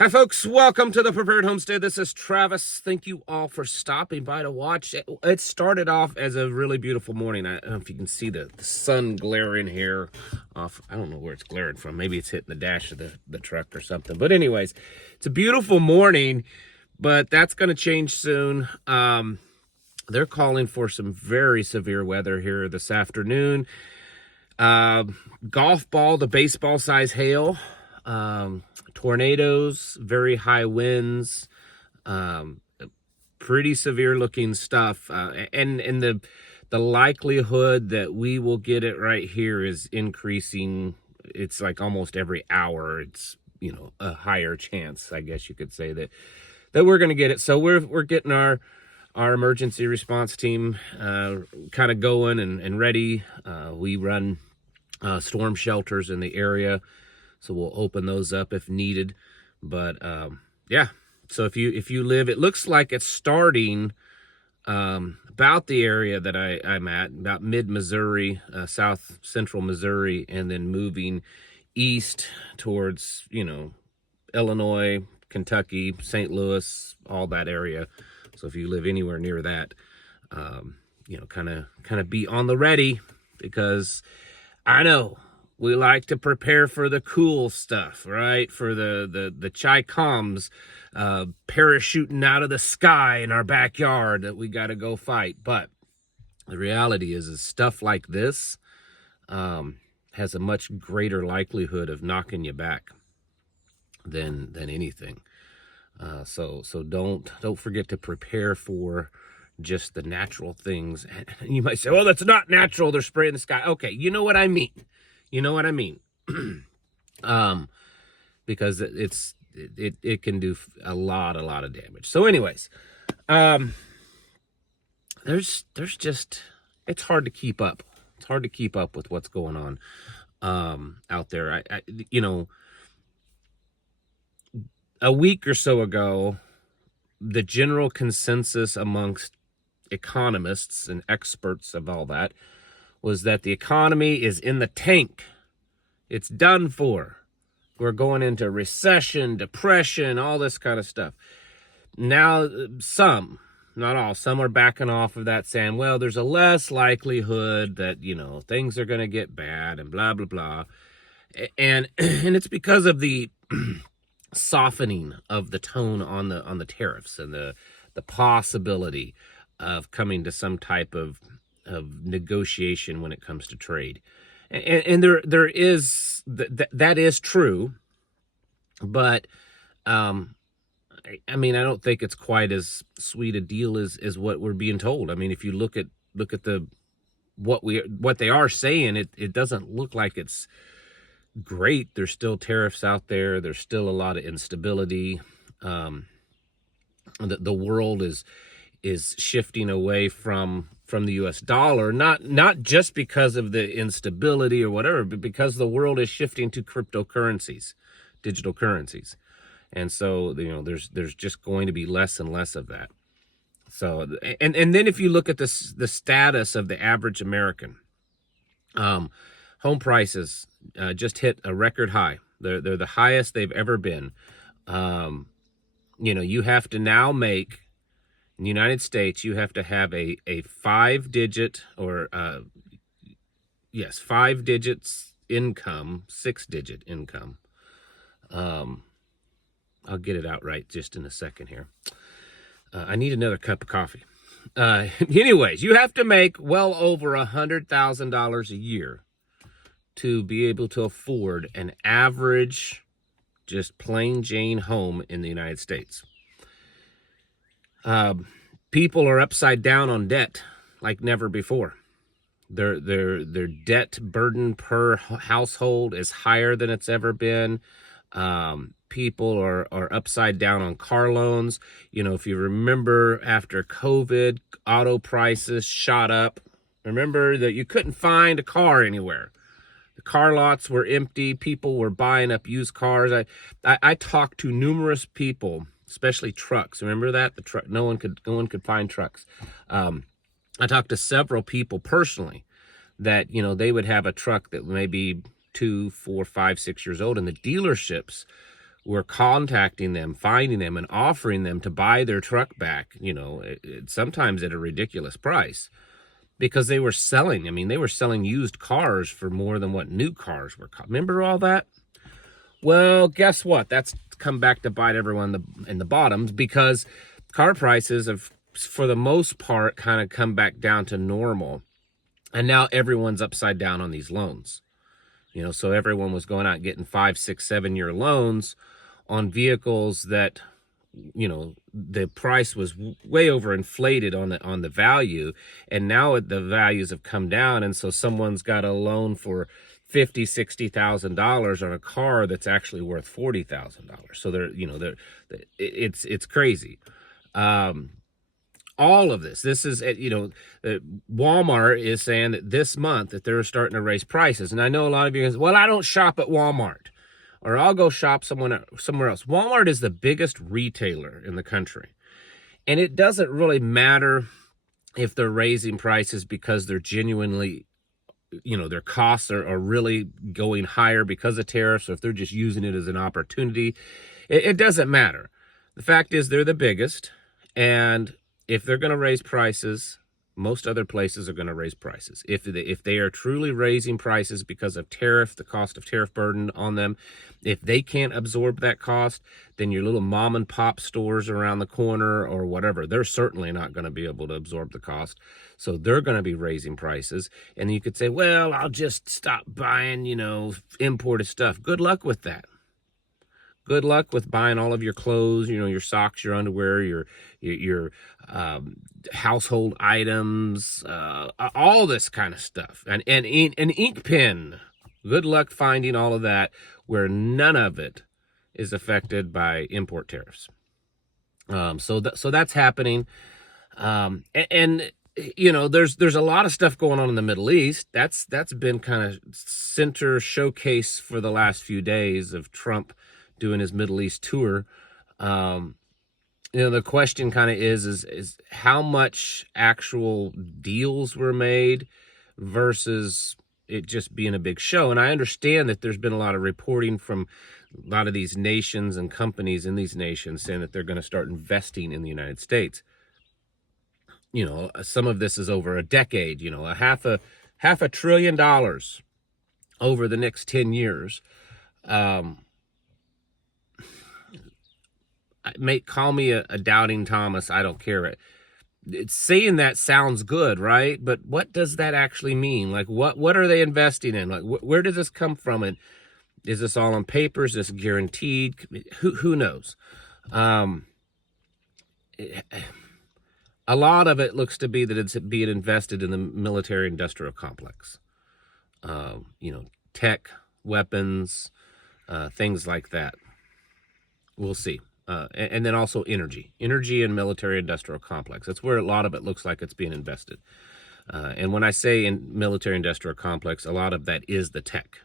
Hi, folks. Welcome to the Prepared Homestead. This is Travis. Thank you all for stopping by to watch. It started off as a really beautiful morning. I don't know if you can see the sun glaring here off. I don't know where it's glaring from. Maybe it's hitting the dash of the truck or something. But anyways, it's a beautiful morning, but that's going to change soon. They're calling for some very severe weather here this afternoon. Golf ball to baseball size hail. Tornadoes, very high winds, pretty severe looking stuff. And the likelihood that we will get it right here is increasing. It's like almost every hour. It's, a higher chance, I guess you could say, that we're going to get it. So we're getting our emergency response team, kind of going and ready. We run, storm shelters in the area. So we'll open those up if needed. But yeah, so if you live, it looks like it's starting about the area that I'm at, about mid-Missouri, south central Missouri, and then moving east towards, Illinois, Kentucky, St. Louis, all that area. So if you live anywhere near that, kind of be on the ready, because I know we like to prepare for the cool stuff, right? For the Chi-Coms parachuting out of the sky in our backyard that we got to go fight. But the reality is stuff like this has a much greater likelihood of knocking you back than anything. So don't forget to prepare for just the natural things. And you might say, "Well, that's not natural. They're spraying the sky." Okay, you know what I mean. You know what I mean? Because it can do a lot of damage. So anyways, there's just, it's hard to keep up. It's hard to keep up with what's going on out there. A week or so ago, the general consensus amongst economists and experts of all that was that the economy is in the tank. It's done for. We're going into recession, depression, all this kind of stuff. Now, some, not all, some are backing off of that, saying, well, there's a less likelihood that, things are going to get bad and blah, blah, blah. And it's because of the softening of the tone on the tariffs and the possibility of coming to some type of negotiation when it comes to trade. And there is, that is true, but I don't think it's quite as sweet a deal as what we're being told. I mean, if you look at what they are saying, it doesn't look like it's great. There's still tariffs out there. There's still a lot of instability. The world is shifting away from the US dollar, not just because of the instability or whatever, but because the world is shifting to cryptocurrencies, digital currencies. And so, there's just going to be less and less of that. So, and then if you look at the status of the average American, home prices just hit a record high. They're the highest they've ever been. You have to now make, in the United States, you have to have a 5-digit or, 5 digits income, 6-digit income. I'll get it out right just in a second here. I need another cup of coffee. Anyways, you have to make well over $100,000 a year to be able to afford an average, just plain Jane home in the United States. People are upside down on debt like never before. Their debt burden per household is higher than it's ever been. People are upside down on car loans. If you remember, after COVID, auto prices shot up. Remember that you couldn't find a car anywhere. The car lots were empty. People were buying up used cars. I talked to numerous people, especially trucks. Remember that? The truck, no one could find trucks. I talked to several people personally that, they would have a truck that may be 2, 4, 5, 6 years old, and the dealerships were contacting them, finding them, and offering them to buy their truck back, sometimes at a ridiculous price, because they were selling. I mean, they were selling used cars for more than what new cars were. Remember all that? Well, guess what? That's come back to bite everyone in the bottoms, because car prices have, for the most part, kind of come back down to normal. And now everyone's upside down on these loans. So everyone was going out and getting 5, 6, 7-year loans on vehicles that, the price was way overinflated on the value, and now the values have come down, and so someone's got a loan for $50,000-$60,000 on a car that's actually worth $40,000. So it's crazy. All of this is, Walmart is saying that this month that they're starting to raise prices. And I know a lot of you guys, well, I don't shop at Walmart, or I'll go shop somewhere else. Walmart is the biggest retailer in the country. And it doesn't really matter if they're raising prices because they're genuinely, their costs are really going higher because of tariffs, or if they're just using it as an opportunity. It doesn't matter. The fact is they're the biggest, and if they're going to raise prices, most other places are going to raise prices. If they are truly raising prices because of the cost of tariff burden on them, if they can't absorb that cost, then your little mom and pop stores around the corner or whatever, they're certainly not going to be able to absorb the cost. So they're going to be raising prices. And you could say, well, I'll just stop buying, imported stuff. Good luck with that. Good luck with buying all of your clothes, your socks, your underwear, your household items, all this kind of stuff. And an ink pen. Good luck finding all of that where none of it is affected by import tariffs. So that's happening. And there's a lot of stuff going on in the Middle East. That's been kind of center showcase for the last few days of Trump doing his Middle East tour. The question kind of is how much actual deals were made versus it just being a big show. And I understand that there's been a lot of reporting from a lot of these nations and companies in these nations saying that they're going to start investing in the United States. Some of this is over a decade, a half a $1 trillion over the next 10 years. Call me a doubting Thomas. I don't care. It's saying that sounds good, right? But what does that actually mean? Like, what are they investing in? Like, where does this come from? And is this all on paper? Is this guaranteed? Who knows? A lot of it looks to be that it's being invested in the military-industrial complex. Tech, weapons, things like that. We'll see. And then also energy and military-industrial complex. That's where a lot of it looks like it's being invested. And when I say in military-industrial complex, a lot of that is the tech.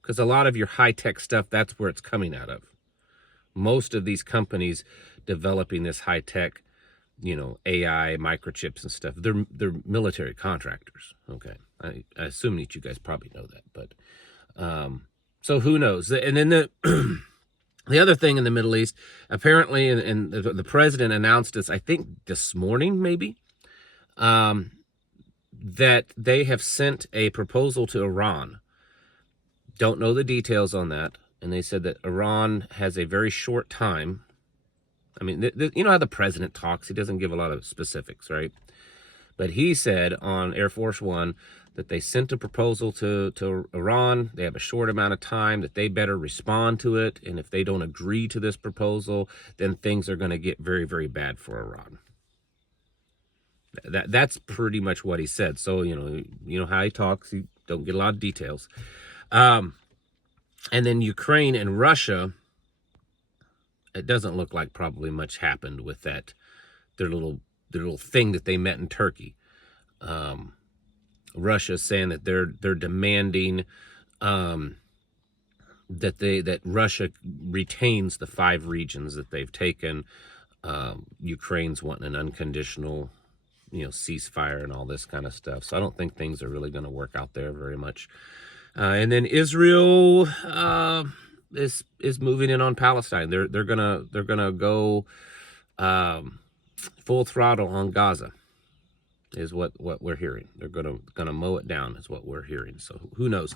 Because a lot of your high-tech stuff, that's where it's coming out of. Most of these companies developing this high-tech, AI, microchips and stuff, they're military contractors. Okay. I assume that you guys probably know that. But so who knows? And then the other thing in the Middle East, apparently, and the president announced this, I think this morning maybe, that they have sent a proposal to Iran. Don't know the details on that. And they said that Iran has a very short time. I mean, you know how the president talks. He doesn't give a lot of specifics, right? But he said on Air Force One that they sent a proposal to Iran. They have a short amount of time, that they better respond to it. And if they don't agree to this proposal, then things are going to get very, very bad for Iran. That's pretty much what he said. So, you know how he talks. He don't get a lot of details. And then Ukraine and Russia, it doesn't look like probably much happened with that, their little thing that they met in Turkey. Russia's saying that they're demanding that Russia retains the 5 regions that they've taken. Ukraine's wanting an unconditional, ceasefire and all this kind of stuff. So I don't think things are really going to work out there very much. And then Israel, is moving in on Palestine. They're gonna go full throttle on Gaza, is what we're hearing. They're gonna mow it down, is what we're hearing. So who knows?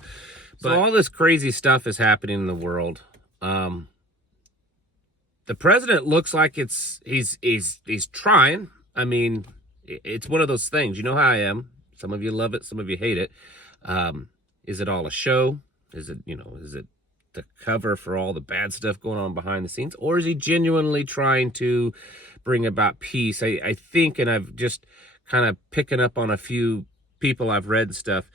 But all this crazy stuff is happening in the world. The president looks like he's trying. I mean, it's one of those things. You know how I am. Some of you love it, some of you hate it. Is it all a show? Is it the cover for all the bad stuff going on behind the scenes? Or is he genuinely trying to bring about peace? I think, and I've just kind of picking up on a few people I've read and stuff,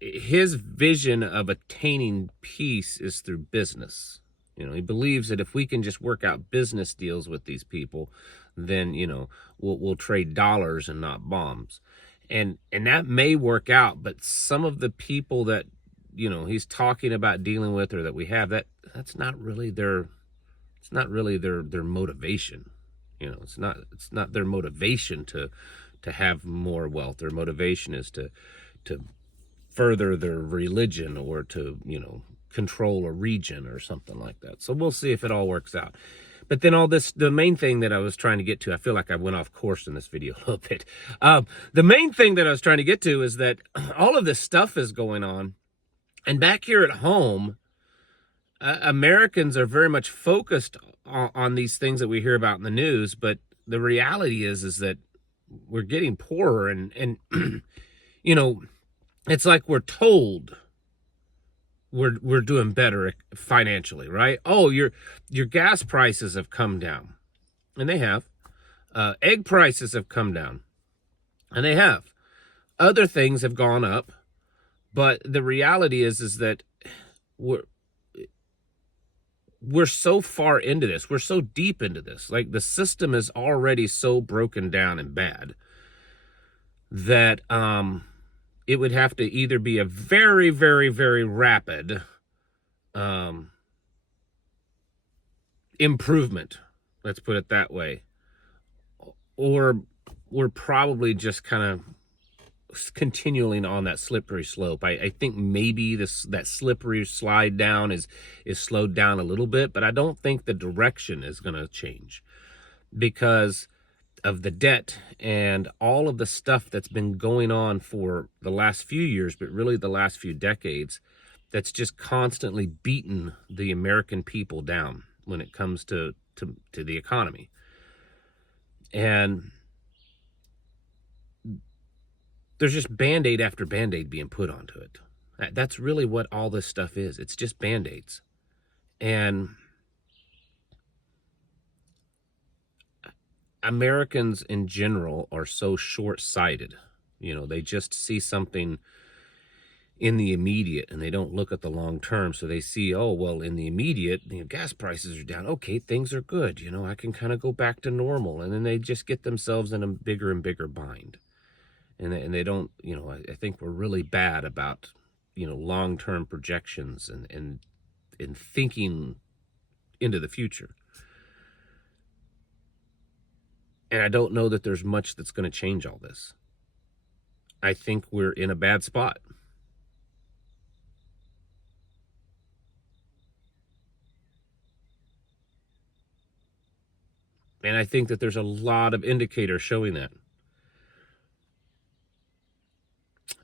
his vision of attaining peace is through business. He believes that if we can just work out business deals with these people, then, we'll trade dollars and not bombs. And that may work out, but some of the people that, he's talking about dealing with, or that we have, that's not really their motivation. It's not their motivation to have more wealth. Their motivation is to further their religion, or to, control a region or something like that. So we'll see if it all works out. But then the main thing that I was trying to get to, I feel like I went off course in this video a little bit. The main thing that I was trying to get to is that all of this stuff is going on. And back here at home, Americans are very much focused on these things that we hear about in the news. But the reality is that we're getting poorer, and it's like we're told we're doing better financially, right? Oh, your gas prices have come down, and they have. Egg prices have come down, and they have. Other things have gone up, but the reality is that we're so far into this, we're so deep into this. Like, the system is already so broken down and bad that it would have to either be a very, very, very rapid improvement, let's put it that way, or we're probably just kind of continuing on that slippery slope. I think maybe that slippery slide down is slowed down a little bit, but I don't think the direction is going to change because of the debt and all of the stuff that's been going on for the last few years, but really the last few decades, that's just constantly beaten the American people down when it comes to the economy. And there's just Band-Aid after Band-Aid being put onto it. That's really what all this stuff is. It's just Band-Aids. And Americans in general are so short-sighted. They just see something in the immediate and they don't look at the long term. So they see, oh, well, in the immediate, gas prices are down. Okay, things are good. I can kind of go back to normal. And then they just get themselves in a bigger and bigger bind. And they don't, I think we're really bad about, long-term projections and thinking into the future. And I don't know that there's much that's going to change all this. I think we're in a bad spot. And I think that there's a lot of indicators showing that.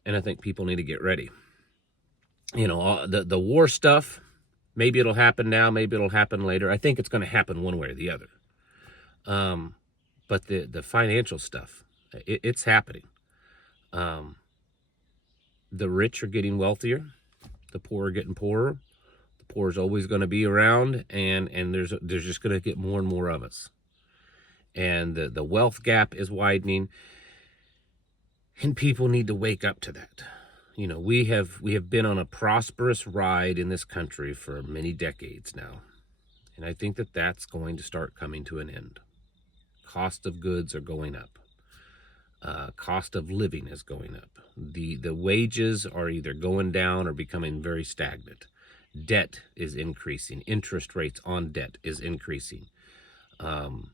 And I think people need to get ready. The war stuff, maybe it'll happen now, maybe it'll happen later. I think it's going to happen one way or the other. But the financial stuff, it's happening. The rich are getting wealthier. The poor are getting poorer. The poor is always going to be around, and there's just going to get more and more of us. And the wealth gap is widening, and people need to wake up to that. We have been on a prosperous ride in this country for many decades now, and I think that that's going to start coming to an end. Cost of goods are going up. Cost of living is going up. The wages are either going down or becoming very stagnant. Debt is increasing. Interest rates on debt is increasing. And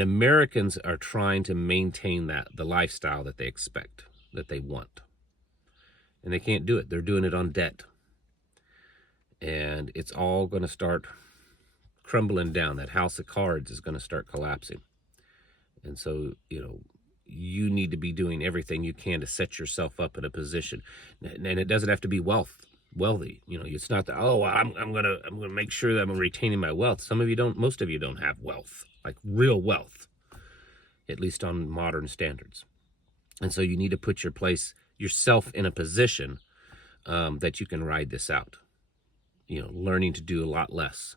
Americans are trying to maintain the lifestyle that they expect, that they want. And they can't do it. They're doing it on debt. and it's all going to start crumbling down. That house of cards is going to start collapsing. And so, you need to be doing everything you can to set yourself up in a position. And it doesn't have to be wealthy. It's not that, oh, I'm gonna make sure that I'm retaining my wealth. Most of you don't have wealth, like real wealth, at least on modern standards. And so you need to put yourself in a position that you can ride this out. Learning to do a lot less,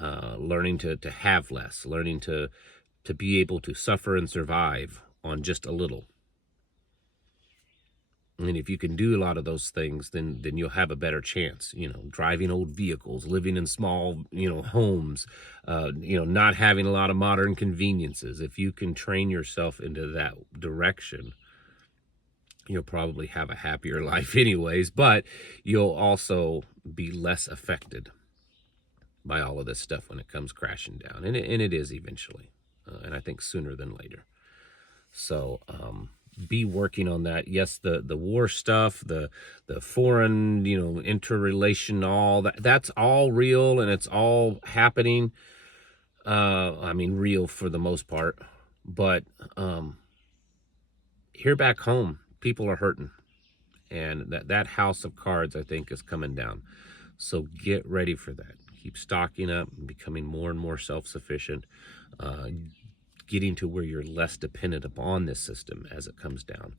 learning to have less, learning to be able to suffer and survive on just a little. And if you can do a lot of those things, then you'll have a better chance. Driving old vehicles, living in small, homes, not having a lot of modern conveniences. If you can train yourself into that direction, you'll probably have a happier life anyways, but you'll also be less affected by all of this stuff when it comes crashing down. And it is eventually, and I think sooner than later. So be working on that. Yes, the war stuff, the foreign, interrelation, all that's all real, and it's all happening. Real for the most part. But here back home, people are hurting. And that house of cards, I think, is coming down. So get ready for that. Keep stocking up and becoming more and more self-sufficient. Getting to where you're less dependent upon this system as it comes down.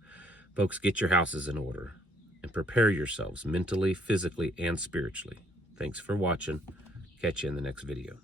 Folks, get your houses in order and prepare yourselves mentally, physically, and spiritually. Thanks for watching. Catch you in the next video.